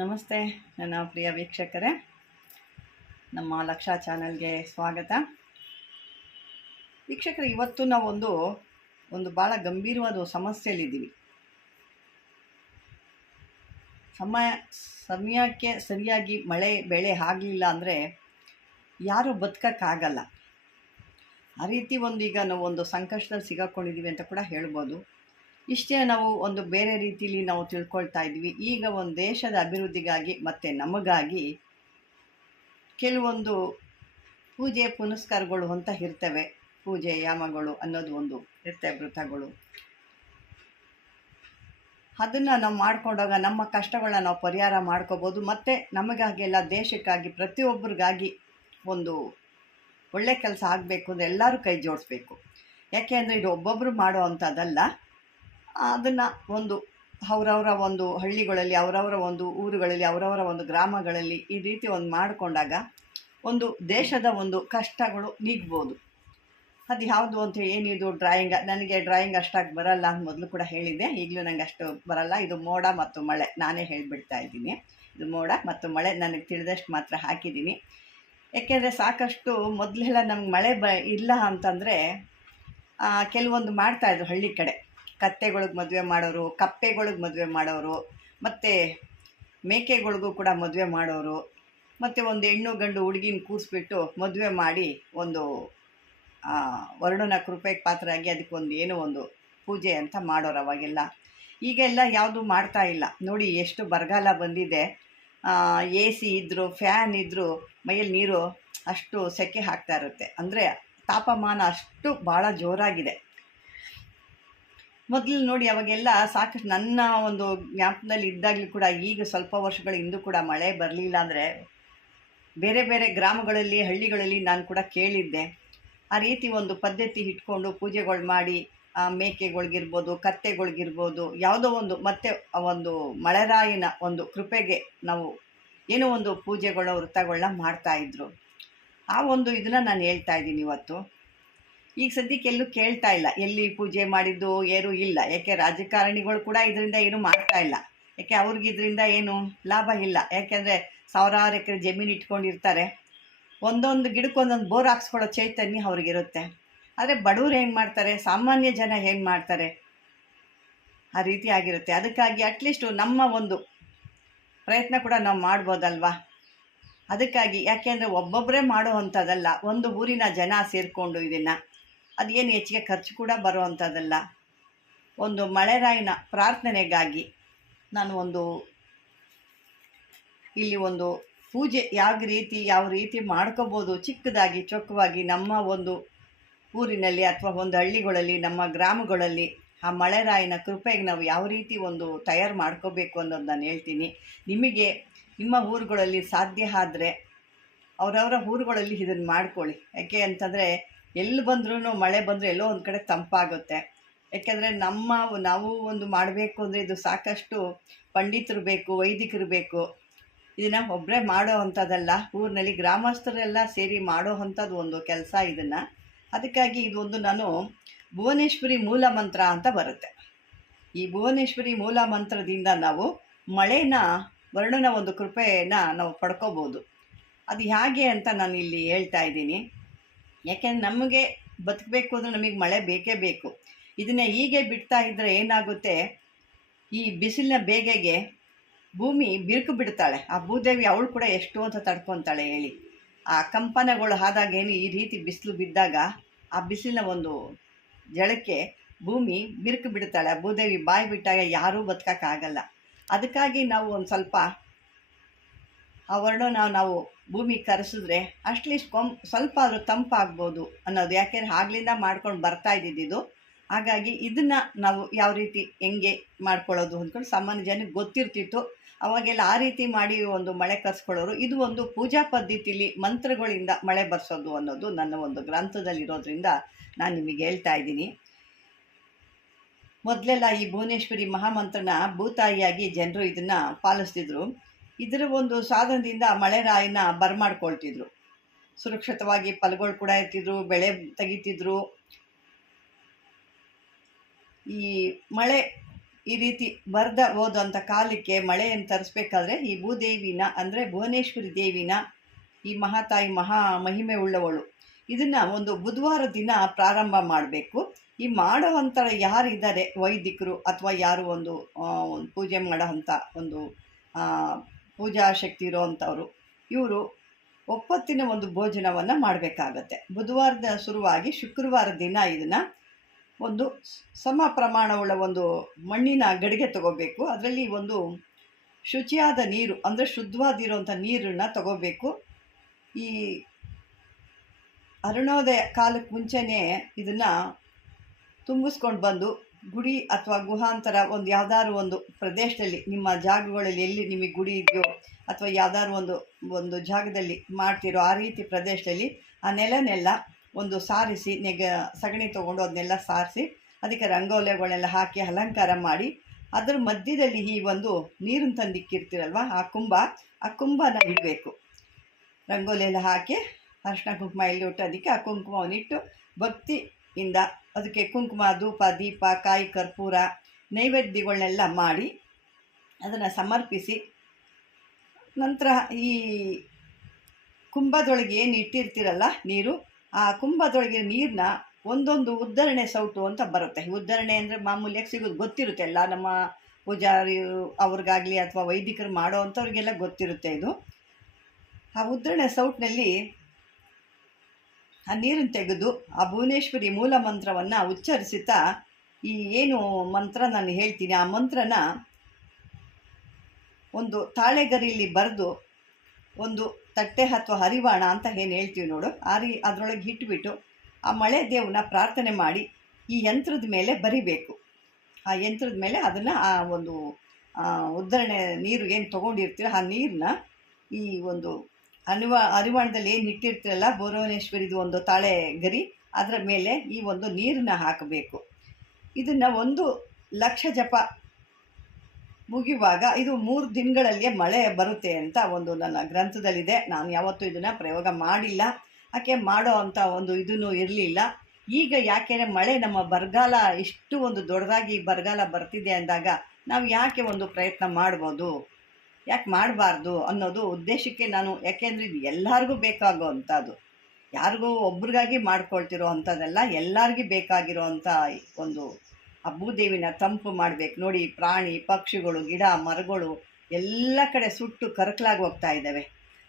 ನಮಸ್ತೆ, ನನ್ನ ಪ್ರಿಯ ವೀಕ್ಷಕರೇ. ನಮ್ಮ ಲಕ್ಷ ಚಾನಲ್ಗೆ ಸ್ವಾಗತ. ವೀಕ್ಷಕರೇ, ಇವತ್ತು ನಾವೊಂದು, ಒಂದು ಭಾಳ ಗಂಭೀರವಾದ ಸಮಸ್ಯೆಯಲ್ಲಿದ್ದೀವಿ. ಸಮಯ, ಸಮಯಕ್ಕೆ ಸರಿಯಾಗಿ ಮಳೆ, ಬೆಳೆ ಆಗಲಿಲ್ಲ ಅಂದರೆ ಯಾರೂ ಬದುಕೋಕ್ಕಾಗಲ್ಲ. ಆ ರೀತಿ ಒಂದು ಈಗ ನಾವು ಒಂದು ಸಂಕಷ್ಟದಲ್ಲಿ ಸಿಗಾಕೊಂಡಿದ್ದೀವಿ ಅಂತ ಕೂಡ ಹೇಳ್ಬೋದು. ಇಷ್ಟೇ ನಾವು ಒಂದು ಬೇರೆ ರೀತಿಯಲ್ಲಿ ನಾವು ತಿಳ್ಕೊಳ್ತಾ ಇದ್ವಿ. ಈಗ ಒಂದು ದೇಶದ ಅಭಿವೃದ್ಧಿಗಾಗಿ ಮತ್ತು ನಮಗಾಗಿ ಕೆಲವೊಂದು ಪೂಜೆ ಪುನಸ್ಕಾರಗಳು ಅಂತ ಇರ್ತವೆ. ಪೂಜೆ ಯಾಮಗಳು ಅನ್ನೋದು ಒಂದು ಇರ್ತವೆ ವೃತಗಳು ಅದನ್ನು ನಾವು ಮಾಡ್ಕೊಂಡಾಗ ನಮ್ಮ ಕಷ್ಟಗಳನ್ನ ನಾವು ಪರಿಹಾರ ಮಾಡ್ಕೋಬೋದು. ಮತ್ತು ನಮಗಾಗೆಲ್ಲ ದೇಶಕ್ಕಾಗಿ ಪ್ರತಿಯೊಬ್ಬರಿಗಾಗಿ ಒಂದು ಒಳ್ಳೆ ಕೆಲಸ ಆಗಬೇಕು ಅಂದರೆ ಎಲ್ಲರೂ ಕೈ ಜೋಡಿಸ್ಬೇಕು. ಯಾಕೆ ಅಂದರೆ ಇದು ಒಬ್ಬೊಬ್ಬರು ಮಾಡೋ ಅಂಥದ್ದಲ್ಲ. ಅದನ್ನು ಒಂದು ಅವರವರ ಒಂದು ಹಳ್ಳಿಗಳಲ್ಲಿ, ಅವರವರ ಒಂದು ಊರುಗಳಲ್ಲಿ, ಅವರವರ ಒಂದು ಗ್ರಾಮಗಳಲ್ಲಿ ಈ ರೀತಿ ಒಂದು ಮಾಡಿಕೊಂಡಾಗ ಒಂದು ದೇಶದ ಒಂದು ಕಷ್ಟಗಳು ನೀಗ್ಬೋದು. ಅದು ಯಾವುದು ಅಂತ ಏನಿದು ಡ್ರಾಯಿಂಗ್ ನನಗೆ ಡ್ರಾಯಿಂಗ್ ಅಷ್ಟಾಗಿ ಬರಲ್ಲ ಅಂತ ಮೊದಲು ಕೂಡ ಹೇಳಿದ್ದೆ. ಈಗಲೂ ನನಗೆ ಅಷ್ಟು ಬರಲ್ಲ. ಇದು ಮೋಡ ಮತ್ತು ಮಳೆ. ನಾನೇ ಹೇಳಿಬಿಡ್ತಾ ಇದ್ದೀನಿ. ಇದು ಮೋಡ ಮತ್ತು ಮಳೆ ನನಗೆ ತಿಳಿದಷ್ಟು ಮಾತ್ರ ಹಾಕಿದ್ದೀನಿ. ಯಾಕೆಂದರೆ ಸಾಕಷ್ಟು ಮೊದಲೆಲ್ಲ ನಮ್ಗೆ ಮಳೆ ಬ ಇಲ್ಲ ಅಂತಂದರೆ ಕೆಲವೊಂದು ಮಾಡ್ತಾಯಿದ್ರು ಹಳ್ಳಿ ಕಡೆ. ಕತ್ತೆಗಳಿಗೆ ಮದುವೆ ಮಾಡೋರು, ಕಪ್ಪೆಗಳಿಗೆ ಮದುವೆ ಮಾಡೋರು, ಮತ್ತು ಮೇಕೆಗಳಿಗೂ ಕೂಡ ಮದುವೆ ಮಾಡೋರು, ಮತ್ತು ಒಂದು ಹೆಣ್ಣು ಗಂಡು ಹುಡುಗಿನ ಕೂರಿಸ್ಬಿಟ್ಟು ಮದುವೆ ಮಾಡಿ ಒಂದು ವರುಣನ ಕೃಪೆಗೆ ಪಾತ್ರರಾಗಿ ಅದಕ್ಕೊಂದು ಏನೋ ಒಂದು ಪೂಜೆ ಅಂತ ಮಾಡೋರು ಅವಾಗೆಲ್ಲ. ಈಗೆಲ್ಲ ಯಾವುದು ಮಾಡ್ತಾ ಇಲ್ಲ. ನೋಡಿ ಎಷ್ಟು ಬರಗಾಲ ಬಂದಿದೆ. ಎ ಸಿ ಇದ್ದರೂ ಫ್ಯಾನ್ ಇದ್ದರೂ ಮೈಯಲ್ಲಿ ನೀರು ಅಷ್ಟು ಸೆಕೆ ಹಾಕ್ತಾ ಇರುತ್ತೆ. ಅಂದರೆ ತಾಪಮಾನ ಅಷ್ಟು ಭಾಳ ಜೋರಾಗಿದೆ. ಮೊದಲು ನೋಡಿ ಅವಾಗೆಲ್ಲ ಸಾಕಷ್ಟು ನನ್ನ ಒಂದು ಜ್ಞಾಪಕದಲ್ಲಿ ಇದ್ದಾಗಲೂ ಕೂಡ ಈಗ ಸ್ವಲ್ಪ ವರ್ಷಗಳ ಹಿಂದೂ ಕೂಡ ಮಳೆ ಬರಲಿಲ್ಲ ಅಂದರೆ ಬೇರೆ ಬೇರೆ ಗ್ರಾಮಗಳಲ್ಲಿ, ಹಳ್ಳಿಗಳಲ್ಲಿ ನಾನು ಕೂಡ ಕೇಳಿದ್ದೆ. ಆ ರೀತಿ ಒಂದು ಪದ್ಧತಿ ಇಟ್ಕೊಂಡು ಪೂಜೆಗಳು ಮಾಡಿ ಮೇಕೆಗಳಿಗಿರ್ಬೋದು, ಕತ್ತೆಗಳಿಗಿರ್ಬೋದು, ಯಾವುದೋ ಒಂದು ಮತ್ತೆ ಆ ಒಂದು ಮಳೆರಾಯಿನ ಒಂದು ಕೃಪೆಗೆ ನಾವು ಏನೋ ಒಂದು ಪೂಜೆಗಳ ವೃತ್ತಗಳನ್ನ ಮಾಡ್ತಾಯಿದ್ರು ಆ ಒಂದು ಇದನ್ನ ನಾನು ಹೇಳ್ತಾ ಇದ್ದೀನಿ ಇವತ್ತು. ಈಗ ಸದ್ಯಕ್ಕೆ ಎಲ್ಲೂ ಕೇಳ್ತಾ ಇಲ್ಲ. ಎಲ್ಲಿ ಪೂಜೆ ಮಾಡಿದ್ದು ಏನು ಇಲ್ಲ. ಯಾಕೆ ರಾಜಕಾರಣಿಗಳು ಕೂಡ ಇದರಿಂದ ಏನು ಮಾಡ್ತಾ ಇಲ್ಲ. ಯಾಕೆ ಅವ್ರಿಗೆ ಇದರಿಂದ ಏನು ಲಾಭ ಇಲ್ಲ. ಯಾಕೆಂದರೆ ಸಾವಿರಾರು ಎಕರೆ ಜಮೀನು ಇಟ್ಕೊಂಡಿರ್ತಾರೆ. ಒಂದೊಂದು ಗಿಡಕ್ಕೆ ಒಂದೊಂದು ಬೋರ್ ಹಾಕ್ಸ್ಕೊಳ್ಳೋ ಚೈತನ್ಯ ಅವ್ರಿಗಿರುತ್ತೆ ಆದರೆ ಬಡವ್ರು ಏನು ಮಾಡ್ತಾರೆ? ಸಾಮಾನ್ಯ ಜನ ಏನು ಮಾಡ್ತಾರೆ? ಆ ರೀತಿ ಆಗಿರುತ್ತೆ. ಅದಕ್ಕಾಗಿ ಅಟ್ಲೀಸ್ಟು ನಮ್ಮ ಒಂದು ಪ್ರಯತ್ನ ಕೂಡ ನಾವು ಮಾಡ್ಬೋದಲ್ವಾ? ಅದಕ್ಕಾಗಿ ಯಾಕೆಂದರೆ ಒಬ್ಬೊಬ್ಬರೇ ಮಾಡೋ ಒಂದು ಊರಿನ ಜನ ಸೇರಿಕೊಂಡು ಇದನ್ನು ಅದೇನು ಹೆಚ್ಚಿಗೆ ಖರ್ಚು ಕೂಡ ಬರುವಂಥದ್ದಲ್ಲ. ಒಂದು ಮಳೆರಾಯಿನ ಪ್ರಾರ್ಥನೆಗಾಗಿ ನಾನು ಒಂದು ಇಲ್ಲಿ ಒಂದು ಪೂಜೆ ಯಾವ ರೀತಿ ಯಾವ ರೀತಿ ಮಾಡ್ಕೋಬೋದು, ಚಿಕ್ಕದಾಗಿ ಚೊಕ್ಕವಾಗಿ ನಮ್ಮ ಒಂದು ಊರಿನಲ್ಲಿ ಅಥವಾ ಒಂದು ಹಳ್ಳಿಗಳಲ್ಲಿ, ನಮ್ಮ ಗ್ರಾಮಗಳಲ್ಲಿ ಆ ಮಳೆರಾಯಿನ ಕೃಪೆಗೆ ನಾವು ಯಾವ ರೀತಿ ಒಂದು ತಯಾರು ಮಾಡ್ಕೋಬೇಕು ಅನ್ನೋದು ನಾನು ಹೇಳ್ತೀನಿ. ನಿಮಗೆ ನಿಮ್ಮ ಊರುಗಳಲ್ಲಿ ಸಾಧ್ಯ ಆದರೆ ಅವರವರ ಊರುಗಳಲ್ಲಿ ಇದನ್ನು ಮಾಡ್ಕೊಳ್ಳಿ. ಯಾಕೆ ಅಂತಂದರೆ ಎಲ್ಲಿ ಬಂದ್ರೂ ಮಳೆ ಬಂದರೂ ಎಲ್ಲೋ ಒಂದು ಕಡೆ ತಂಪಾಗುತ್ತೆ. ಯಾಕೆಂದರೆ ನಮ್ಮ ನಾವು ಒಂದು ಮಾಡಬೇಕು ಅಂದರೆ ಇದು ಸಾಕಷ್ಟು ಪಂಡಿತರು ಬೇಕು, ವೈದಿಕರು ಬೇಕು. ಇದನ್ನು ಒಬ್ಬರೇ ಮಾಡೋ ಅಂಥದ್ದಲ್ಲ, ಊರಿನಲ್ಲಿ ಗ್ರಾಮಸ್ಥರೆಲ್ಲ ಸೇರಿ ಮಾಡೋ ಅಂಥದ್ದು ಒಂದು ಕೆಲಸ ಇದನ್ನು. ಅದಕ್ಕಾಗಿ ಇದೊಂದು ನಾನು ಭುವನೇಶ್ವರಿ ಮೂಲ ಮಂತ್ರ ಅಂತ ಬರುತ್ತೆ. ಈ ಭುವನೇಶ್ವರಿ ಮೂಲ ಮಂತ್ರದಿಂದ ನಾವು ಮಳೆನ, ವರ್ಣನ ಒಂದು ಕೃಪೆಯನ್ನು ನಾವು ಪಡ್ಕೋಬೋದು. ಅದು ಹೇಗೆ ಅಂತ ನಾನು ಇಲ್ಲಿ ಹೇಳ್ತಾ ಇದ್ದೀನಿ. ಯಾಕೆಂದ್ರೆ ನಮಗೆ ಬದುಕಬೇಕು ಅಂದರೆ ನಮಗೆ ಮಳೆ ಬೇಕೇ ಬೇಕು. ಇದನ್ನು ಹೀಗೆ ಬಿಡ್ತಾ ಇದ್ದರೆ ಏನಾಗುತ್ತೆ? ಈ ಬಿಸಿಲಿನ ಬೇಗೆಗೆ ಭೂಮಿ ಬಿರುಕು ಬಿಡ್ತಾಳೆ. ಆ ಭೂದೇವಿ ಅವಳು ಕೂಡ ಎಷ್ಟು ಅಂತ ತಡ್ಕೊತಾಳೆ ಹೇಳಿ. ಆ ಕಂಪನಗಳು ಆದಾಗ ಏನು ಈ ರೀತಿ ಬಿಸಿಲು ಬಿದ್ದಾಗ ಆ ಬಿಸಿಲಿನ ಒಂದು ಜಳಕ್ಕೆ ಭೂಮಿ ಬಿರುಕು ಬಿಡ್ತಾಳೆ. ಆ ಭೂದೇವಿ ಬಾಯಿ ಬಿಟ್ಟಾಗ ಯಾರೂ ಬದುಕೋಕ್ಕಾಗಲ್ಲ. ಅದಕ್ಕಾಗಿ ನಾವು ಒಂದು ಸ್ವಲ್ಪ ಆ ವರ್ಣನ ನಾವು ಭೂಮಿ ಕರೆಸಿದ್ರೆ ಅಟ್ಲೀಸ್ಟ್ ಕೊಂ ಸ್ವಲ್ಪ ಆದರೂ ತಂಪಾಗ್ಬೋದು ಅನ್ನೋದು. ಯಾಕೆಂದರೆ ಆಗ್ಲಿಂದ ಮಾಡ್ಕೊಂಡು ಬರ್ತಾ ಇದ್ದಿದ್ದು ಹಾಗಾಗಿ ಇದನ್ನು ನಾವು ಯಾವ ರೀತಿ, ಹೆಂಗೆ ಮಾಡ್ಕೊಳ್ಳೋದು ಅಂದ್ಕೊಂಡು ಸಾಮಾನ್ಯ ಜನಕ್ಕೆ ಗೊತ್ತಿರ್ತಿತ್ತು. ಅವಾಗೆಲ್ಲ ಆ ರೀತಿ ಮಾಡಿ ಒಂದು ಮಳೆ ಕರೆಸ್ಕೊಳ್ಳೋರು. ಇದು ಒಂದು ಪೂಜಾ ಪದ್ಧತಿಲಿ ಮಂತ್ರಗಳಿಂದ ಮಳೆ ಬರ್ಸೋದು ಅನ್ನೋದು ನನ್ನ ಒಂದು ಗ್ರಂಥದಲ್ಲಿರೋದ್ರಿಂದ ನಾನು ನಿಮಗೆ ಹೇಳ್ತಾ ಇದ್ದೀನಿ. ಮೊದಲೆಲ್ಲ ಈ ಭುವನೇಶ್ವರಿ ಮಹಾಮಂತ್ರನ ಭೂತಾಯಿಯಾಗಿ ಜನರು ಇದನ್ನು ಪಾಲಿಸ್ತಿದ್ರು. ಇದರ ಒಂದು ಸಾಧನದಿಂದ ಮಳೆರಾಯಿನ ಬರಮಾಡ್ಕೊಳ್ತಿದ್ರು. ಸುರಕ್ಷಿತವಾಗಿ ಫಲಗಳು ಕೂಡ ಇರ್ತಿದ್ರು ಬೆಳೆ ತೆಗಿತಿದ್ರು. ಈ ಮಳೆ ಈ ರೀತಿ ಬರ್ದ ಹೋದಂಥ ಕಾಲಕ್ಕೆ ಮಳೆಯನ್ನು ತರಿಸ್ಬೇಕಾದ್ರೆ ಈ ಭೂದೇವಿನ ಅಂದರೆ ಭುವನೇಶ್ವರಿ ದೇವಿನ ಈ ಮಹಾತಾಯಿ ಮಹಾ ಮಹಿಮೆ ಉಳ್ಳವಳು. ಇದನ್ನು ಒಂದು ಬುಧವಾರ ದಿನ ಪ್ರಾರಂಭ ಮಾಡಬೇಕು. ಈ ಮಾಡುವಂಥ ಯಾರಿದ್ದಾರೆ? ವೈದಿಕರು ಅಥವಾ ಯಾರು ಒಂದು ಪೂಜೆ ಮಾಡೋವಂಥ ಒಂದು ಪೂಜಾ ಶಕ್ತಿ ಇರೋವಂಥವ್ರು, ಇವರು ಒಪ್ಪತ್ತಿನ ಒಂದು ಭೋಜನವನ್ನು ಮಾಡಬೇಕಾಗತ್ತೆ. ಬುಧವಾರದ ಶುರುವಾಗಿ ಶುಕ್ರವಾರ ದಿನ ಇದನ್ನು ಒಂದು ಸಮ ಪ್ರಮಾಣವುಳ್ಳ ಒಂದು ಮಣ್ಣಿನ ಗಡಿಗೆ ತಗೋಬೇಕು. ಅದರಲ್ಲಿ ಒಂದು ಶುಚಿಯಾದ ನೀರು, ಅಂದರೆ ಶುದ್ಧವಾದಿರುವಂಥ ನೀರನ್ನ ತಗೋಬೇಕು. ಈ ಅರುಣೋದಯ ಕಾಲಕ್ಕೆ ಮುಂಚೆನೇ ಇದನ್ನು ತುಂಬಿಸ್ಕೊಂಡು ಬಂದು ಗುಡಿ ಅಥವಾ ಗುಹಾಂತರ ಒಂದು ಯಾವ್ದಾದ್ರು ಒಂದು ಪ್ರದೇಶದಲ್ಲಿ, ನಿಮ್ಮ ಜಾಗಗಳಲ್ಲಿ ಎಲ್ಲಿ ನಿಮಗೆ ಗುಡಿ ಇದೆಯೋ ಅಥವಾ ಯಾವ್ದಾದ್ರು ಒಂದು ಒಂದು ಜಾಗದಲ್ಲಿ ಮಾಡ್ತಿರೋ ಆ ರೀತಿ ಪ್ರದೇಶದಲ್ಲಿ ಆ ನೆಲನೆಲ್ಲ ಒಂದು ಸಾರಿಸಿ, ನೆಗ, ಸಗಣಿ ತೊಗೊಂಡು ಅದನ್ನೆಲ್ಲ ಸಾರಿಸಿ, ಅದಕ್ಕೆ ರಂಗೋಲೆಗಳನ್ನೆಲ್ಲ ಹಾಕಿ ಅಲಂಕಾರ ಮಾಡಿ, ಅದರ ಮಧ್ಯದಲ್ಲಿ ಈ ಒಂದು ನೀರನ್ನು ತಂದಿಕ್ಕಿರ್ತೀರಲ್ವ, ಆ ಕುಂಭ, ಆ ಕುಂಭನ ಇಡಬೇಕು. ರಂಗೋಲಿ ಎಲ್ಲ ಹಾಕಿ ಅರ್ಶಿನ ಕುಂಕುಮ ಇಲ್ಲಿ ಇಟ್ಟು ಅದಕ್ಕೆ ಆ ಕುಂಕುಮವನ್ನಿಟ್ಟು ಭಕ್ತಿಯಿಂದ ಅದಕ್ಕೆ ಕುಂಕುಮ, ಧೂಪ, ದೀಪ, ಕಾಯಿ, ಕರ್ಪೂರ, ನೈವೇದ್ಯಗಳನ್ನೆಲ್ಲ ಮಾಡಿ ಅದನ್ನು ಸಮರ್ಪಿಸಿ ನಂತರ ಈ ಕುಂಭದೊಳಗೆ ಏನು ಇಟ್ಟಿರ್ತೀರಲ್ಲ ನೀರು, ಆ ಕುಂಭದೊಳಗೆ ನೀರನ್ನ ಒಂದೊಂದು ಉದ್ಧರಣೆ ಸೌಟು ಅಂತ ಬರುತ್ತೆ. ಉದ್ಧರಣೆ ಅಂದರೆ ಮಾಮೂಲಿಯಾಗಿ ಸಿಗೋದು ಗೊತ್ತಿರುತ್ತೆ. ಎಲ್ಲ ನಮ್ಮ ಪೂಜಾರಿ ಅವ್ರಿಗಾಗಲಿ ಅಥವಾ ವೈದಿಕರು ಮಾಡೋ ಅಂಥವ್ರಿಗೆಲ್ಲ ಗೊತ್ತಿರುತ್ತೆ ಇದು. ಆ ಉದ್ಧರಣೆ ಸೌಟ್ನಲ್ಲಿ ಆ ನೀರನ್ನು ತೆಗೆದು ಆ ಭುವನೇಶ್ವರಿ ಮೂಲ ಮಂತ್ರವನ್ನು ಉಚ್ಚರಿಸುತ್ತಾ ಈ ಏನು ಮಂತ್ರ ನಾನು ಹೇಳ್ತೀನಿ, ಆ ಮಂತ್ರನ ಒಂದು ತಾಳೆಗರಿಯಲ್ಲಿ ಬರೆದು ಒಂದು ತಟ್ಟೆ ಅಥವಾ ಹರಿವಾಣ ಅಂತ ಏನು ಹೇಳ್ತೀವಿ ನೋಡು ಆ ರೀ ಅದರೊಳಗೆ ಇಟ್ಬಿಟ್ಟು ಆ ಮಳೆ ದೇವನ ಪ್ರಾರ್ಥನೆ ಮಾಡಿ ಈ ಯಂತ್ರದ ಮೇಲೆ ಬರಿಬೇಕು. ಆ ಯಂತ್ರದ ಮೇಲೆ ಅದನ್ನು ಆ ಒಂದು ಉದ್ಧರಣೆ ನೀರು ಏನು ತೊಗೊಂಡಿರ್ತೀರ, ಆ ನೀರನ್ನ ಈ ಒಂದು ಅನಿವ ಅರಿವಾಣದಲ್ಲಿ ಏನು ಇಟ್ಟಿರ್ತೀರಲ್ಲ, ಭುವನೇಶ್ವರಿದು ಒಂದು ತಾಳೆ ಗರಿ ಅದರ ಮೇಲೆ ಈ ಒಂದು ನೀರನ್ನ ಹಾಕಬೇಕು. ಇದನ್ನು ಒಂದು ಲಕ್ಷ ಜಪ ಮುಗಿಯುವಾಗ ಇದು ಮೂರು ದಿನಗಳಲ್ಲಿ ಮಳೆ ಬರುತ್ತೆ ಅಂತ ಒಂದು ನನ್ನ ಗ್ರಂಥದಲ್ಲಿದೆ. ನಾನು ಯಾವತ್ತೂ ಇದನ್ನು ಪ್ರಯೋಗ ಮಾಡಿಲ್ಲ. ಯಾಕೆ ಮಾಡೋ ಅಂಥ ಒಂದು ಇದೂ ಇರಲಿಲ್ಲ. ಈಗ ಯಾಕೆಂದರೆ ಮಳೆ ನಮ್ಮ ಬರಗಾಲ ಇಷ್ಟು ಒಂದು ದೊಡ್ಡದಾಗಿ ಬರಗಾಲ ಬರ್ತಿದೆ ಅಂದಾಗ ನಾವು ಯಾಕೆ ಒಂದು ಪ್ರಯತ್ನ ಮಾಡ್ಬೋದು? ಯಾಕೆ ಮಾಡಬಾರ್ದು ಅನ್ನೋದು ಉದ್ದೇಶಕ್ಕೆ ನಾನು, ಯಾಕೆಂದರೆ ಇದು ಎಲ್ಲರಿಗೂ ಬೇಕಾಗೋ ಅಂಥದ್ದು ಯಾರಿಗೂ ಒಬ್ರಿಗಾಗಿ ಮಾಡ್ಕೊಳ್ತಿರೋ ಅಂಥದ್ದೆಲ್ಲ ಎಲ್ಲರಿಗೂ ಬೇಕಾಗಿರೋ ಅಂಥ ಒಂದು ಆ ತಂಪು ಮಾಡಬೇಕು. ನೋಡಿ, ಪ್ರಾಣಿ, ಪಕ್ಷಿಗಳು, ಗಿಡ, ಮರಗಳು ಎಲ್ಲ ಕಡೆ ಸುಟ್ಟು ಕರಕಲಾಗಿ ಹೋಗ್ತಾ ಇದ್ದಾವೆ.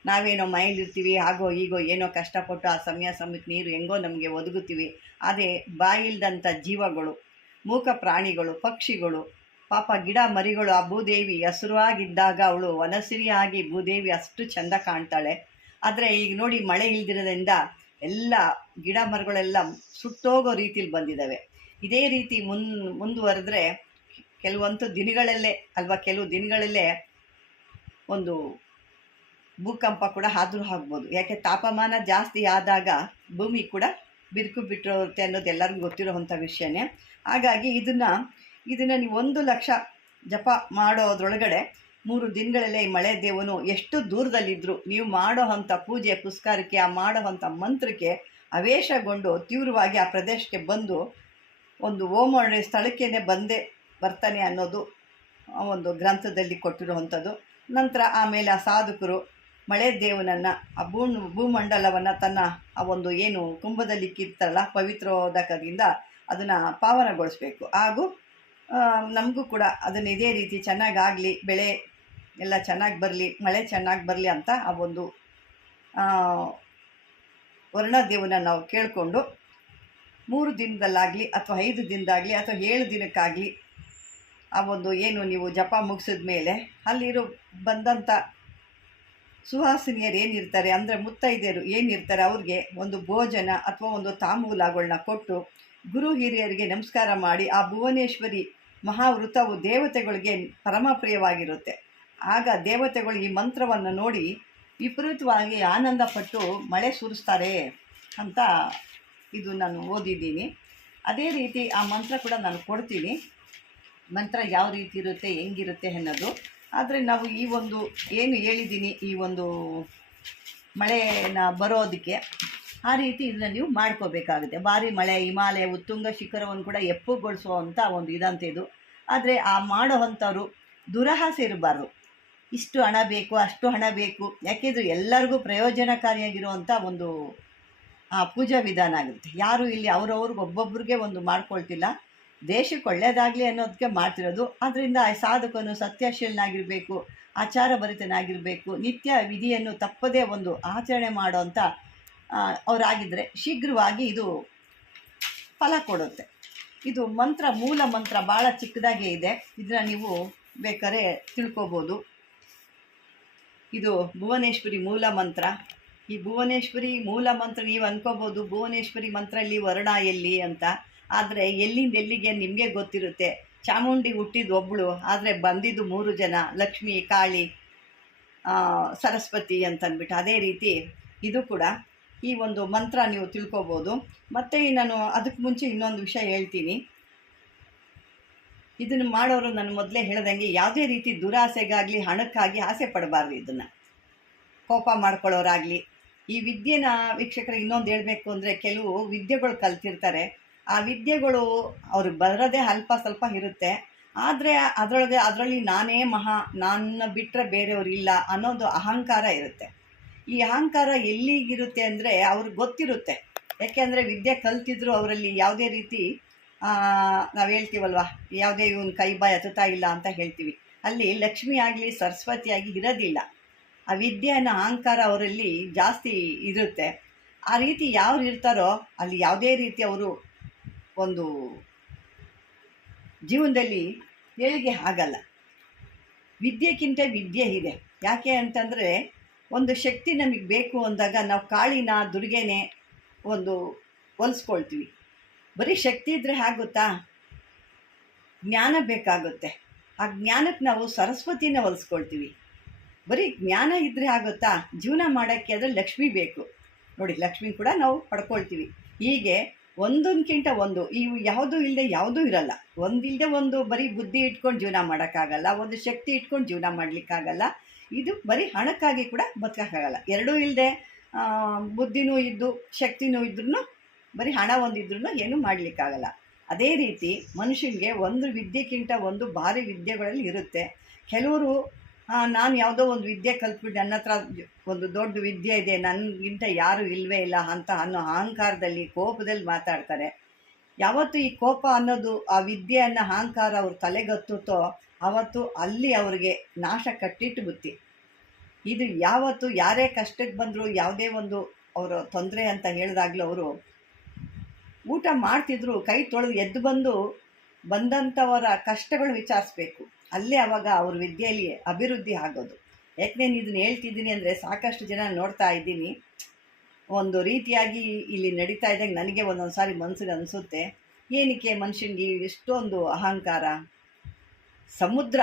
ನಾವೇನೋ ಮೈಲಿರ್ತೀವಿ, ಹಾಗೋ ಹೀಗೋ, ಏನೋ ಕಷ್ಟಪಟ್ಟು ಆ ಸಮಯ ಸಮಯಕ್ಕೆ ನೀರು ಹೆಂಗೋ ನಮಗೆ ಒದಗುತ್ತೀವಿ. ಅದೇ ಬಾಯಿಲ್ದಂಥ ಜೀವಗಳು, ಮೂಕ ಪ್ರಾಣಿಗಳು, ಪಕ್ಷಿಗಳು ಪಾಪ ಗಿಡ ಮರಿಗಳು ಆ ಭೂದೇವಿ ಹಸಿರುವಾಗಿದ್ದಾಗ ಅವಳು ವನಸಿರಿಯಾಗಿ ಭೂದೇವಿ ಅಷ್ಟು ಚೆಂದ ಕಾಣ್ತಾಳೆ. ಆದರೆ ಈಗ ನೋಡಿ ಮಳೆ ಇಲ್ದಿರೋದ್ರಿಂದ ಎಲ್ಲ ಗಿಡ ಮರಗಳೆಲ್ಲ ಸುಟ್ಟೋಗೋ ರೀತಿಲಿ ಬಂದಿದ್ದಾವೆ ಇದೇ ರೀತಿ ಮುನ್, ಮುಂದುವರೆದ್ರೆ ಕೆಲವಂತೂ ದಿನಗಳಲ್ಲೇ ಅಲ್ವಾ ಕೆಲವು ದಿನಗಳಲ್ಲೇ ಒಂದು ಭೂಕಂಪ ಕೂಡ ಆದರೂ ಆಗ್ಬೋದು. ಯಾಕೆ ತಾಪಮಾನ ಜಾಸ್ತಿ ಆದಾಗ ಭೂಮಿ ಕೂಡ ಬಿರುಕು ಬಿಟ್ಟಿರುತ್ತೆ ಅನ್ನೋದು ಎಲ್ಲರಿಗೂ ಗೊತ್ತಿರೋವಂಥ ವಿಷಯನೇ. ಹಾಗಾಗಿ ಇದನ್ನು ಇದನ್ನು ನೀವು ಒಂದು ಲಕ್ಷ ಜಪ ಮಾಡೋದ್ರೊಳಗಡೆ ಮೂರು ದಿನಗಳಲ್ಲೇ ಈ ಮಳೆ ದೇವನು ಎಷ್ಟು ದೂರದಲ್ಲಿದ್ದರು ನೀವು ಮಾಡೋ ಅಂಥ ಪೂಜೆ, ಪುಸ್ಕಾರಕ್ಕೆ, ಆ ಮಾಡೋ ಅಂಥ ಮಂತ್ರಕ್ಕೆ ಅವೇಶಗೊಂಡು ತೀವ್ರವಾಗಿ ಆ ಪ್ರದೇಶಕ್ಕೆ ಬಂದು ಒಂದು ಓಮ ಸ್ಥಳಕ್ಕೇ ಬಂದೇ ಬರ್ತಾನೆ ಅನ್ನೋದು ಒಂದು ಗ್ರಂಥದಲ್ಲಿ ಕೊಟ್ಟಿರುವಂಥದ್ದು. ನಂತರ ಆಮೇಲೆ ಆ ಸಾಧಕರು ಮಳೆ ದೇವನನ್ನು, ಆ ಭೂ ಭೂಮಂಡಲವನ್ನು ತನ್ನ ಆ ಒಂದು ಏನು ಕುಂಭದಲ್ಲಿ ಕಿತ್ತಲ್ಲ ಪವಿತ್ರೋದಕದಿಂದ ಅದನ್ನು ಪಾವನಗೊಳಿಸ್ಬೇಕು. ಹಾಗೂ ನಮಗೂ ಕೂಡ ಅದನ್ನು ಇದೇ ರೀತಿ ಚೆನ್ನಾಗಾಗಲಿ, ಬೆಳೆ ಎಲ್ಲ ಚೆನ್ನಾಗಿ ಬರಲಿ, ಮಳೆ ಚೆನ್ನಾಗಿ ಬರಲಿ ಅಂತ ಆ ಒಂದು ವರ್ಣದೇವನ ನಾವು ಕೇಳಿಕೊಂಡು ಮೂರು ದಿನದಲ್ಲಾಗಲಿ ಅಥವಾ ಐದು ದಿನದಾಗಲಿ ಅಥವಾ ಏಳು ದಿನಕ್ಕಾಗಲಿ ಆ ಒಂದು ಏನು ನೀವು ಜಪ ಮುಗಿಸಿದ ಮೇಲೆ ಅಲ್ಲಿರೋ ಬಂದಂಥ ಸುಹಾಸಿನಿಯರು ಏನಿರ್ತಾರೆ, ಅಂದರೆ ಮುತ್ತೈದೆಯರು ಏನಿರ್ತಾರೆ, ಅವ್ರಿಗೆ ಒಂದು ಭೋಜನ ಅಥವಾ ಒಂದು ತಾಂಬೂಲಗಳನ್ನ ಕೊಟ್ಟು ಗುರು ಹಿರಿಯರಿಗೆ ನಮಸ್ಕಾರ ಮಾಡಿ ಆ ಭುವನೇಶ್ವರಿ ಮಹಾವೃತವು ದೇವತೆಗಳಿಗೆ ಪರಮ ಪ್ರಿಯವಾಗಿರುತ್ತೆ. ಆಗ ದೇವತೆಗಳು ಈ ಮಂತ್ರವನ್ನು ನೋಡಿ ವಿಪರೀತವಾಗಿ ಆನಂದಪಟ್ಟು ಮಳೆ ಸುರಿಸ್ತಾರೆ ಅಂತ ಇದು ನಾನು ಓದಿದ್ದೀನಿ. ಅದೇ ರೀತಿ ಆ ಮಂತ್ರ ಕೂಡ ನಾನು ಕೊಡ್ತೀನಿ. ಮಂತ್ರ ಯಾವ ರೀತಿ ಇರುತ್ತೆ, ಹೆಂಗಿರುತ್ತೆ ಅನ್ನೋದು. ಆದರೆ ನಾವು ಈ ಒಂದು ಏನು ಹೇಳಿದ್ದೀನಿ, ಈ ಒಂದು ಮಳೆನ ಬರೋದಕ್ಕೆ ಆ ರೀತಿ ಇದನ್ನ ನೀವು ಮಾಡ್ಕೋಬೇಕಾಗುತ್ತೆ. ಭಾರಿ ಮಳೆ ಹಿಮಾಲಯ ಉತ್ತುಂಗ ಶಿಖರವನ್ನು ಕೂಡ ಎಪ್ಪುಗೊಳಿಸುವಂಥ ಒಂದು ಇದಂತ ಇದು ಆದರೆ ಆ ಮಾಡೋವಂಥವ್ರು ದುರಹಾಸ ಇರಬಾರ್ದು ಇಷ್ಟು ಹಣ ಬೇಕು ಅಷ್ಟು ಹಣ ಬೇಕು. ಯಾಕೆಂದರೆ ಎಲ್ಲರಿಗೂ ಪ್ರಯೋಜನಕಾರಿಯಾಗಿರುವಂಥ ಒಂದು ಆ, ಪೂಜಾ ವಿಧಾನ ಆಗುತ್ತೆ. ಯಾರು ಇಲ್ಲಿ ಅವ್ರವ್ರಿಗೆ ಒಬ್ಬೊಬ್ರಿಗೆ ಒಂದು ಮಾಡ್ಕೊಳ್ತಿಲ್ಲ. ದೇಶಕ್ಕೆ ಒಳ್ಳೆಯದಾಗಲಿ ಅನ್ನೋದಕ್ಕೆ ಮಾಡ್ತಿರೋದು. ಅದರಿಂದ ಆ ಸಾಧಕನು ಸತ್ಯಶೀಲನಾಗಿರಬೇಕು ಆಚಾರ ಭರಿತನಾಗಿರಬೇಕು ನಿತ್ಯ ವಿಧಿಯನ್ನು ತಪ್ಪದೇ ಒಂದು ಆಚರಣೆ ಮಾಡೋಂಥ ಆ, ಅವರಾಗಿದ್ದರೆ ಶೀಘ್ರವಾಗಿ ಇದು ಫಲ ಕೊಡುತ್ತೆ. ಇದು ಮಂತ್ರ, ಮೂಲ ಮಂತ್ರ ಭಾಳ ಚಿಕ್ಕದಾಗೇ ಇದೆ. ಇದನ್ನ ನೀವು ಬೇಕಾದ್ರೆ ತಿಳ್ಕೋಬೋದು. ಇದು ಭುವನೇಶ್ವರಿ ಮೂಲ ಮಂತ್ರ. ಈ ಭುವನೇಶ್ವರಿ ಮೂಲ ಮಂತ್ರ ನೀವು ಅಂದ್ಕೋಬೋದು ಭುವನೇಶ್ವರಿ ಮಂತ್ರ ಇಲ್ಲಿ ವರ್ಣ ಎಲ್ಲಿ ಅಂತ. ಆದರೆ ಎಲ್ಲಿಂದ ಎಲ್ಲಿಗೆ ನಿಮಗೆ ಗೊತ್ತಿರುತ್ತೆ. ಚಾಮುಂಡಿ ಹುಟ್ಟಿದ ಒಬ್ಬಳು ಆದರೆ ಬಂದಿದ್ದು ಮೂರು ಜನ, ಲಕ್ಷ್ಮಿ, ಕಾಳಿ ಸರಸ್ವತಿ ಅಂತಂದ್ಬಿಟ್ಟು ಅದೇ ರೀತಿ ಇದು ಕೂಡ ಈ ಒಂದು ಮಂತ್ರ ನೀವು ತಿಳ್ಕೊಬೋದು. ಮತ್ತು ನಾನು ಅದಕ್ಕೆ ಮುಂಚೆ ಇನ್ನೊಂದು ವಿಷಯ ಹೇಳ್ತೀನಿ. ಇದನ್ನು ಮಾಡೋರು ನಾನು ಮೊದಲೇ ಹೇಳ್ದಂಗೆ ಯಾವುದೇ ರೀತಿ ದುರಾಸೆಗಾಗಲಿ ಹಣಕ್ಕಾಗಿ ಆಸೆ ಪಡಬಾರ್ದು ಇದನ್ನು. ಕೋಪ ಮಾಡ್ಕೊಳ್ಳೋರಾಗಲಿ. ಈ ವಿದ್ಯೆನ ವೀಕ್ಷಕರಿಗೆ ಇನ್ನೊಂದು ಹೇಳಬೇಕು ಅಂದರೆ ಕೆಲವು ವಿದ್ಯೆಗಳು ಕಲ್ತಿರ್ತಾರೆ. ಆ ವಿದ್ಯೆಗಳು ಅವ್ರಿಗೆ ಬರೋದೇ ಅಲ್ಪ ಸ್ವಲ್ಪ ಇರುತ್ತೆ. ಆದರೆ ಅದರೊಳಗೆ, ಅದರಲ್ಲಿ ನಾನೇ ಮಹಾ, ನನ್ನ ಬಿಟ್ಟರೆ ಬೇರೆಯವ್ರಿಲ್ಲ ಅನ್ನೋದು ಅಹಂಕಾರ ಇರುತ್ತೆ. ಈ ಅಹಂಕಾರ ಎಲ್ಲಿಗಿರುತ್ತೆ ಅಂದರೆ ಅವ್ರಿಗೆ ಗೊತ್ತಿರುತ್ತೆ. ಯಾಕೆಂದರೆ ವಿದ್ಯೆ ಕಲ್ತಿದ್ರು ಅವರಲ್ಲಿ ಯಾವುದೇ ರೀತಿ ನಾವು ಹೇಳ್ತೀವಲ್ವ, ಯಾವುದೇ ಇವನ್ ಕೈ ಬಾಯಿ ಹತ್ತುತ್ತಾ ಇಲ್ಲ ಅಂತ ಹೇಳ್ತೀವಿ. ಅಲ್ಲಿ ಲಕ್ಷ್ಮಿ ಆಗಲಿ, ಸರಸ್ವತಿ ಆಗಿ ಇರೋದಿಲ್ಲ. ಆ ವಿದ್ಯೆ ಅನ್ನೋ ಅಹಂಕಾರ ಅವರಲ್ಲಿ ಜಾಸ್ತಿ ಇರುತ್ತೆ. ಆ ರೀತಿ ಯಾರು ಇರ್ತಾರೋ, ಅಲ್ಲಿ ಯಾವುದೇ ರೀತಿ ಅವರು ಒಂದು ಜೀವನದಲ್ಲಿ ಏಳಿಗೆ ಆಗಲ್ಲ. ವಿದ್ಯೆಗಿಂತ ವಿದ್ಯೆ ಇದೆ. ಯಾಕೆ ಅಂತಂದರೆ ಒಂದು ಶಕ್ತಿ ನಮಗೆ ಬೇಕು ಅಂದಾಗ ನಾವು ಕಾಳಿನ, ದುರ್ಗೆನೆ ಒಂದು ಹೊಲಿಸ್ಕೊಳ್ತೀವಿ. ಬರೀ ಶಕ್ತಿ ಇದ್ದರೆ ಆಗುತ್ತಾ ಜ್ಞಾನ ಬೇಕಾಗುತ್ತೆ. ಆ ಜ್ಞಾನಕ್ಕೆ ನಾವು ಸರಸ್ವತಿನ ಹೊಲಿಸ್ಕೊಳ್ತೀವಿ. ಬರೀ ಜ್ಞಾನ ಇದ್ದರೆ ಆಗುತ್ತಾ ಜೀವನ ಮಾಡೋಕ್ಕೆ ಆದರೆ ಲಕ್ಷ್ಮಿ ಬೇಕು. ನೋಡಿ ಲಕ್ಷ್ಮಿ ಕೂಡ ನಾವು ಪಡ್ಕೊಳ್ತೀವಿ. ಹೀಗೆ ಒಂದೊಂದಕ್ಕಿಂತ ಒಂದು. ಇವು ಯಾವುದೂ ಇಲ್ಲದೆ ಯಾವುದೂ ಇರಲ್ಲ. ಒಂದಿಲ್ಲದೆ ಒಂದು ಬರೀ ಬುದ್ಧಿ ಇಟ್ಕೊಂಡು ಜೀವನ ಮಾಡೋಕ್ಕಾಗಲ್ಲ, ಒಂದು ಶಕ್ತಿ ಇಟ್ಕೊಂಡು ಜೀವನ ಮಾಡಲಿಕ್ಕಾಗಲ್ಲ. ಇದು ಬರೀ ಹಣಕ್ಕಾಗಿ ಕೂಡ ಬದುಕೋಕ್ಕಾಗಲ್ಲ. ಎರಡೂ ಇಲ್ಲದೆ ಬುದ್ಧಿನೂ ಇದ್ದು, ಶಕ್ತಿನೂ ಇದ್ರೂ ಬರೀ ಹಣ ಒಂದಿದ್ರೂ ಏನೂ ಮಾಡಲಿಕ್ಕಾಗಲ್ಲ. ಅದೇ ರೀತಿ ಮನುಷ್ಯನಿಗೆ ಒಂದು ವಿದ್ಯೆಗಿಂತ ಒಂದು ಭಾರಿ ವಿದ್ಯೆಗಳಲ್ಲಿ ಇರುತ್ತೆ. ಕೆಲವರು ನಾನು ಯಾವುದೋ ಒಂದು ವಿದ್ಯೆ ಕಲ್ತ್ಬಿಟ್ಟು ನನ್ನ ಹತ್ರ ಒಂದು ದೊಡ್ಡ ವಿದ್ಯೆ ಇದೆ. ನನಗಿಂತ ಯಾರೂ ಇಲ್ಲವೇ ಇಲ್ಲ ಅಂತ ಅನ್ನೋ ಅಹಂಕಾರದಲ್ಲಿ, ಕೋಪದಲ್ಲಿ ಮಾತಾಡ್ತಾರೆ. ಯಾವತ್ತು ಈ ಕೋಪ ಅನ್ನೋದು, ಆ ವಿದ್ಯೆ ಅನ್ನೋ ಅಹಂಕಾರ ಅವ್ರ ತಲೆಗತ್ತುತ್ತೋ ಅವತ್ತು ಅಲ್ಲಿ ಅವ್ರಿಗೆ ನಾಶ ಕಟ್ಟಿಟ್ಟು ಬುತ್ತಿ. ಇದು ಯಾವತ್ತು ಯಾರೇ ಕಷ್ಟಕ್ಕೆ ಬಂದರೂ ಯಾವುದೇ ಒಂದು ಅವರ ತೊಂದರೆ ಅಂತ ಹೇಳಿದಾಗಲೂ ಅವರು ಊಟ ಮಾಡ್ತಿದ್ರು, ಕೈ ತೊಳೆದು ಎದ್ದು ಬಂದು ಬಂದಂಥವರ ಕಷ್ಟಗಳು ವಿಚಾರಿಸ್ಬೇಕು. ಅಲ್ಲೇ ಅವಾಗ ಅವ್ರ ವಿದ್ಯೆಯಲ್ಲಿ ಅಭಿವೃದ್ಧಿ ಆಗೋದು. ಯಾಕೆ ನಾನು ಇದನ್ನು ಹೇಳ್ತಿದ್ದೀನಿ ಅಂದರೆ ಸಾಕಷ್ಟು ಜನ ನೋಡ್ತಾ ಇದ್ದೀನಿ. ಒಂದು ರೀತಿಯಾಗಿ ಇಲ್ಲಿ ನಡೀತಾ ಇದ್ದಾಗ ನನಗೆ ಒಂದೊಂದು ಸಾರಿ ಮನಸ್ಸಿಗೆ ಅನಿಸುತ್ತೆ. ಏನಕ್ಕೆ ಮನುಷ್ಯನಿಗೆ ಎಷ್ಟೊಂದು ಅಹಂಕಾರ? ಸಮುದ್ರ,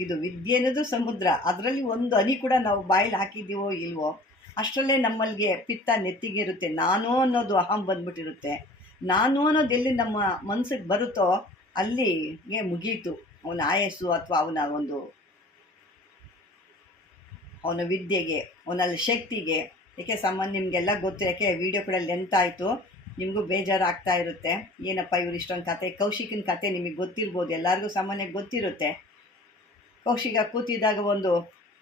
ಇದು ವಿದ್ಯೆ ಅನ್ನೋದು ಸಮುದ್ರ. ಅದರಲ್ಲಿ ಒಂದು ಹನಿ ಕೂಡ ನಾವು ಬಾಯಲ್ಲಿ ಹಾಕಿದ್ದೀವೋ ಇಲ್ವೋ? ಅಷ್ಟರಲ್ಲೇ ನಮ್ಮಲ್ಲಿಗೆ ಪಿತ್ತ ನೆತ್ತಿಗೆ ಇರುತ್ತೆ. ನಾನು ಅನ್ನೋದು ಅಹಂ ಬಂದ್ಬಿಟ್ಟಿರುತ್ತೆ. ನಾನು ಅನ್ನೋದು ಎಲ್ಲಿ ನಮ್ಮ ಮನಸ್ಸಿಗೆ ಬರುತ್ತೋ ಅಲ್ಲಿಗೆ ಮುಗೀತು. ಅವನ ಆಯಸ್ಸು ಅಥವಾ ಅವನ ಒಂದು ಅವನ ವಿದ್ಯೆಗೆ, ಅವನಲ್ಲಿ ಶಕ್ತಿಗೆ ಯಾಕೆ ಸಂಬಂಧ ನಿಮಗೆಲ್ಲ ಗೊತ್ತು ಯಾಕೆ ವಿಡಿಯೋ ಕೂಡ ಲೆಂತ್ ಆಯಿತು, ನಿಮಗೂ ಬೇಜಾರಾಗ್ತಾ ಇರುತ್ತೆ. ಏನಪ್ಪ ಇವ್ರು ಇಷ್ಟೊಂದು ಕತೆ? ಕೌಶಿಕನ ಕತೆ ನಿಮಗೆ ಗೊತ್ತಿರ್ಬೋದು, ಎಲ್ಲರಿಗೂ ಸಾಮಾನ್ಯ ಗೊತ್ತಿರುತ್ತೆ. ಕೌಶಿಕ ಕೂತಿದ್ದಾಗ ಒಂದು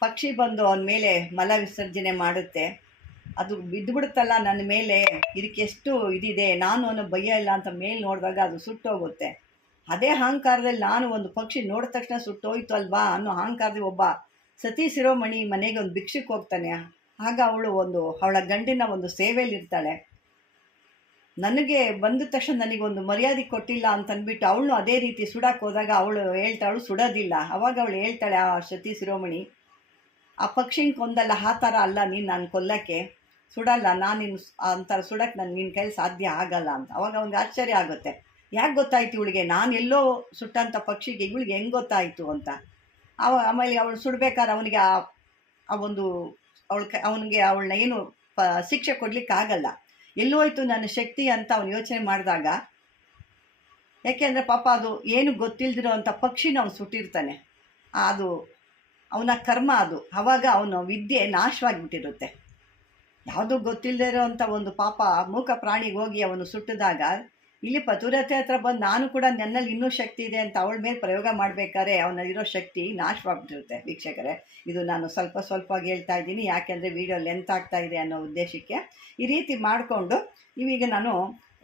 ಪಕ್ಷಿ ಬಂದು ಅವನ ಮೇಲೆ ಮಲ ವಿಸರ್ಜನೆ ಮಾಡುತ್ತೆ. ಅದು ಬಿದ್ದುಬಿಡುತ್ತಲ್ಲ ನನ್ನ ಮೇಲೆ ಇದಕ್ಕೆ ಎಷ್ಟು ಇದಿದೆ, ನಾನು ಅನ್ನೋ ಭಯ ಇಲ್ಲ ಅಂತ ಮೇಲೆ ನೋಡಿದಾಗ ಅದು ಸುಟ್ಟೋಗುತ್ತೆ. ಅದೇ ಅಹಂಕಾರದಲ್ಲಿ ನಾನು ಒಂದು ಪಕ್ಷಿ ನೋಡಿದ ತಕ್ಷಣ ಸುಟ್ಟೋಯ್ತು ಅಲ್ವಾ ಅನ್ನೋ ಅಹಂಕಾರದಲ್ಲಿ ಒಬ್ಬ ಸತಿ ಶಿರೋಮಣಿ ಮನೆಗೆ ಒಂದು ಭಿಕ್ಷಕ್ಕೆ ಹೋಗ್ತಾನೆ. ಆಗ ಅವಳು ಒಂದು, ಅವಳ ಗಂಡಿನ ಒಂದು ಸೇವೆಯಲ್ಲಿ ಇರ್ತಾಳೆ. ನನಗೆ ಬಂದ ತಕ್ಷಣ ನನಗೆ ಒಂದು ಮರ್ಯಾದೆ ಕೊಟ್ಟಿಲ್ಲ ಅಂತಂದ್ಬಿಟ್ಟು ಅವಳು ಅದೇ ರೀತಿ ಸುಡಕ್ಕೆ ಹೋದಾಗ ಅವಳು ಹೇಳ್ತಾಳು ಸುಡೋದಿಲ್ಲ. ಅವಾಗ ಅವಳು ಹೇಳ್ತಾಳೆ, ಆ ಸತಿ ಶಿರೋಮಣಿ, ಆ ಪಕ್ಷಿನ ಕೊಂದಲ್ಲ, ಆ ಥರ ಅಲ್ಲ ನೀನು ನಾನು ಕೊಲ್ಲಕ್ಕೆ. ಸುಡಲ್ಲ ನಾನು ನಿನ್ನ ಥರ ಸುಡಕ್ಕೆ ನಾನು ನಿನ್ನ ಕೈಲಿ ಸಾಧ್ಯ ಆಗಲ್ಲ ಅಂತ. ಅವಾಗ ಅವ್ನಿಗೆ ಆಶ್ಚರ್ಯ ಆಗುತ್ತೆ. ಯಾಕೆ ಗೊತ್ತಾಯ್ತು ಇವಳಿಗೆ? ನಾನು ಎಲ್ಲೋ ಸುಟ್ಟಂಥ ಪಕ್ಷಿಗೆ ಇವಳಿಗೆ ಹೆಂಗೆ ಗೊತ್ತಾಯಿತು ಅಂತ. ಅವ ಆಮೇಲೆ ಅವಳು ಸುಡ್ಬೇಕಾದ್ರೆ ಅವನಿಗೆ ಆ ಆ ಒಂದು ಅವಳು ಅವನಿಗೆ ಅವಳನ್ನ ಏನು ಪ, ಶಿಕ್ಷೆ ಕೊಡಲಿಕ್ಕಾಗಲ್ಲ ಎಲ್ಲೋಯ್ತು ನನ್ನ ಶಕ್ತಿ ಅಂತ ಅವನು ಯೋಚನೆ ಮಾಡಿದಾಗ. ಯಾಕೆಂದರೆ ಪಾಪ ಅದು ಏನು ಗೊತ್ತಿಲ್ದಿರೋ ಅಂಥ ಪಕ್ಷಿನ ಅವನು ಸುಟ್ಟಿರ್ತಾನೆ. ಅದು ಅವನ ಕರ್ಮ ಅದು. ಆವಾಗ ಅವನ ವಿದ್ಯೆ ನಾಶವಾಗಿಬಿಟ್ಟಿರುತ್ತೆ. ಯಾವುದೂ ಗೊತ್ತಿಲ್ಲದೆ ಇರೋವಂಥ ಒಂದು ಪಾಪ ಮೂಕ ಪ್ರಾಣಿಗೆ ಹೋಗಿ ಅವನು ಸುಟ್ಟಿದಾಗ ಇಲ್ಲಿ ಪತುರತೆ ಹತ್ರ ಬಂದು ನಾನು ಕೂಡ ನನ್ನಲ್ಲಿ ಇನ್ನೂ ಶಕ್ತಿ ಇದೆ ಅಂತ ಅವಳ ಮೇಲೆ ಪ್ರಯೋಗ ಮಾಡಬೇಕಾದ್ರೆ ಅವನಲ್ಲಿರೋ ಶಕ್ತಿ ನಾಶವಾಗ್ಬಿಟ್ಟಿರುತ್ತೆ ವೀಕ್ಷಕರೇ. ಇದು ನಾನು ಸ್ವಲ್ಪ ಸ್ವಲ್ಪ ಹೇಳ್ತಾ ಇದ್ದೀನಿ, ಯಾಕೆಂದರೆ ವಿಡಿಯೋ ಲೆಂತ್ ಆಗ್ತಾ ಇದೆ ಅನ್ನೋ ಉದ್ದೇಶಕ್ಕೆ. ಈ ರೀತಿ ಮಾಡಿಕೊಂಡು ಇವೀಗ ನಾನು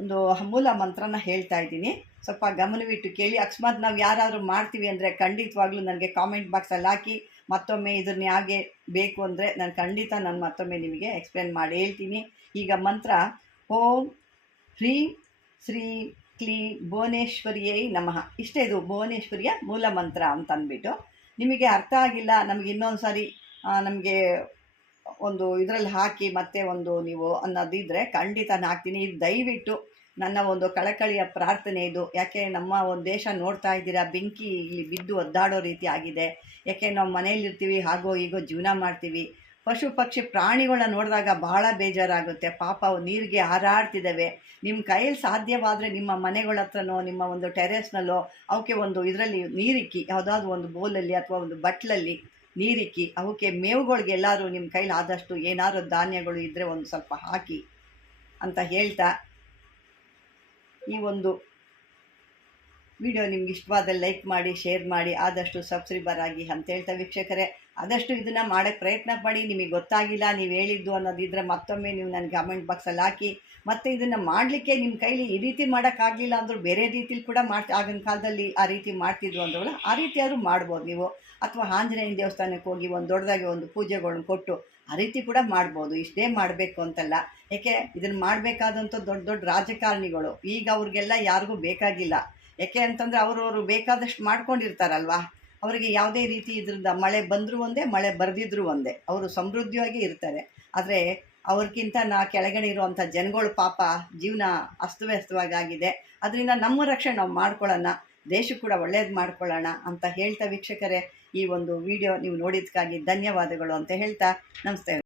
ಒಂದು ಮೂಲ ಮಂತ್ರನ ಹೇಳ್ತಾ ಇದ್ದೀನಿ. ಸ್ವಲ್ಪ ಗಮನವಿಟ್ಟು ಕೇಳಿ, ಅಕಸ್ಮಾತ್ ನಾವು ಯಾರಾದರೂ ಮಾಡ್ತೀವಿ ಅಂದರೆ ಖಂಡಿತವಾಗ್ಲೂ ನನಗೆ ಕಾಮೆಂಟ್ ಬಾಕ್ಸಲ್ಲಿ ಹಾಕಿ, ಮತ್ತೊಮ್ಮೆ ಇದನ್ನ ಹಾಗೆ ಬೇಕು ಅಂದರೆ ನಾನು ಖಂಡಿತ ನಾನು ಮತ್ತೊಮ್ಮೆ ನಿಮಗೆ ಎಕ್ಸ್ಪ್ಲೇನ್ ಮಾಡಿ ಹೇಳ್ತೀನಿ. ಈಗ ಮಂತ್ರ, ಓಂ, ಹ್ರೀಂ ಶ್ರೀ ಕ್ಲೀ ಭುವನೇಶ್ವರಿಯೇ ನಮಃ. ಇಷ್ಟೇ ಇದು ಭುವನೇಶ್ವರಿಯ ಮೂಲ ಮಂತ್ರ ಅಂತ ಅಂದ್ಬಿಟ್ಟು ನಿಮಗೆ ಅರ್ಥ ಆಗಿಲ್ಲ, ನಮಗೆ ಇನ್ನೊಂದು ಸಾರಿ ನಮಗೆ ಒಂದು ಇದರಲ್ಲಿ ಹಾಕಿ ಮತ್ತೆ ಒಂದು ನೀವು ಅನ್ನೋದಿದ್ರೆ ಖಂಡಿತ ಹಾಕ್ತೀನಿ. ಇದು ದಯವಿಟ್ಟು ನನ್ನ ಒಂದು ಕಳಕಳಿಯ ಪ್ರಾರ್ಥನೆ ಇದು. ಯಾಕೆ ನಮ್ಮ ಒಂದು ದೇಶ ನೋಡ್ತಾ ಇದ್ದೀರಾ, ಬೆಂಕಿ ಇಲ್ಲಿ ಬಿದ್ದು ಒದ್ದಾಡೋ ರೀತಿ ಆಗಿದೆ. ಯಾಕೆ ನಾವು ಮನೇಲಿರ್ತೀವಿ ಹಾಗೋ ಹೀಗೋ ಜೀವನ ಮಾಡ್ತೀವಿ. ಪಶು ಪಕ್ಷಿ ಪ್ರಾಣಿಗಳನ್ನ ನೋಡಿದಾಗ ಬಹಳ ಬೇಜಾರಾಗುತ್ತೆ. ಪಾಪ ಅವು ನೀರಿಗೆ ಹಾರಾಡ್ತಿದ್ದಾವೆ ನಿಮ್ಮ ಕೈಯಲ್ಲಿ ಸಾಧ್ಯವಾದರೆ ನಿಮ್ಮ ಮನೆಗಳ ಹತ್ರನೋ, ನಿಮ್ಮ ಒಂದು ಟೆರೆಸ್ನಲ್ಲೋ ಅವಕ್ಕೆ ಒಂದು ಇದರಲ್ಲಿ ನೀರಿಕ್ಕಿ, ಯಾವುದಾದ್ರು ಒಂದು ಬೋಲಲ್ಲಿ ಅಥವಾ ಒಂದು ಬಟ್ಲಲ್ಲಿ ನೀರಿಕ್ಕಿ ಅವಕ್ಕೆ ಮೇವುಗಳಿಗೆ ಎಲ್ಲರೂ ನಿಮ್ಮ ಕೈಲಿ ಆದಷ್ಟು ಏನಾದರೂ ಧಾನ್ಯಗಳು ಇದ್ದರೆ ಒಂದು ಸ್ವಲ್ಪ ಹಾಕಿ ಅಂತ ಹೇಳ್ತಾ ಈ ಒಂದು ವಿಡಿಯೋ ನಿಮ್ಗೆ ಇಷ್ಟವಾದ ಲೈಕ್ ಮಾಡಿ, ಶೇರ್ ಮಾಡಿ, ಆದಷ್ಟು ಸಬ್ಸ್ಕ್ರೈಬರ್ ಆಗಿ ಅಂತ ಹೇಳ್ತಾ ವೀಕ್ಷಕರೇ. ಆದಷ್ಟು ಇದನ್ನು ಮಾಡೋಕ್ಕೆ ಪ್ರಯತ್ನ ಪಡಿ, ನಿಮಗೆ ಗೊತ್ತಾಗಿಲ್ಲ, ನೀವು ಹೇಳಿದ್ದು ಅನ್ನೋದಿದ್ರೆ ಮತ್ತೊಮ್ಮೆ ನೀವು ನನ್ನ ಕಮೆಂಟ್ ಬಾಕ್ಸಲ್ಲಿ ಹಾಕಿ, ಮತ್ತು ಇದನ್ನು ಮಾಡಲಿಕ್ಕೆ ನಿಮ್ಮ ಕೈಲಿ ಈ ರೀತಿ ಮಾಡೋಕ್ಕಾಗಲಿಲ್ಲ ಅಂದರೂ ಬೇರೆ ರೀತಿಲಿ ಕೂಡ ಮಾಡ್ತಾ, ಆಗಿನ ಕಾಲದಲ್ಲಿ ಆ ರೀತಿ ಮಾಡ್ತಿದ್ರು ಅಂದ್ರಲ್ಲ ಆ ರೀತಿ ಆದರೂ ಮಾಡ್ಬೋದು ನೀವು. ಅಥವಾ ಆಂಜನೇಯನ ದೇವಸ್ಥಾನಕ್ಕೆ ಹೋಗಿ ಒಂದು ದೊಡ್ಡದಾಗಿ ಒಂದು ಪೂಜೆಗಳನ್ನ ಕೊಟ್ಟು ಆ ರೀತಿ ಕೂಡ ಮಾಡ್ಬೋದು. ಇಷ್ಟೇ ಮಾಡಬೇಕು ಅಂತಲ್ಲ. ಯಾಕೆ ಇದನ್ನು ಮಾಡಬೇಕಾದಂಥ ದೊಡ್ಡ ದೊಡ್ಡ ರಾಜಕಾರಣಿಗಳು. ಈಗ ಅವ್ರಿಗೆಲ್ಲ ಯಾರಿಗೂ ಬೇಕಾಗಿಲ್ಲ. ಯಾಕೆ ಅಂತಂದರೆ ಅವರವರು ಬೇಕಾದಷ್ಟು ಮಾಡ್ಕೊಂಡಿರ್ತಾರಲ್ವಾ? ಅವರಿಗೆ ಯಾವುದೇ ರೀತಿ ಇದರಿಂದ ಮಳೆ ಬಂದರೂ ಒಂದೇ, ಮಳೆ ಬರೆದಿದ್ರು ಒಂದೇ. ಅವರು ಸಮೃದ್ಧಿಯಾಗಿ ಇರ್ತಾರೆ. ಆದರೆ ಅವ್ರಿಗಿಂತ ನಾ ಕೆಳಗಡೆ ಇರುವಂಥ ಜನಗಳು ಪಾಪ ಜೀವನ ಅಸ್ತವ್ಯಸ್ತವಾಗಿದೆ ಅದರಿಂದ ನಮ್ಮ ರಕ್ಷಣೆ ನಾವು ಮಾಡ್ಕೊಳ್ಳೋಣ, ದೇಶಕ್ಕೆ ಕೂಡ ಒಳ್ಳೇದು ಮಾಡ್ಕೊಳ್ಳೋಣ ಅಂತ ಹೇಳ್ತಾ ವೀಕ್ಷಕರೇ ಈ ಒಂದು ವಿಡಿಯೋ ನೀವು ನೋಡಿದ್ದಕ್ಕಾಗಿ ಧನ್ಯವಾದಗಳು ಅಂತ ಹೇಳ್ತಾ ನಮಸ್ತೆ.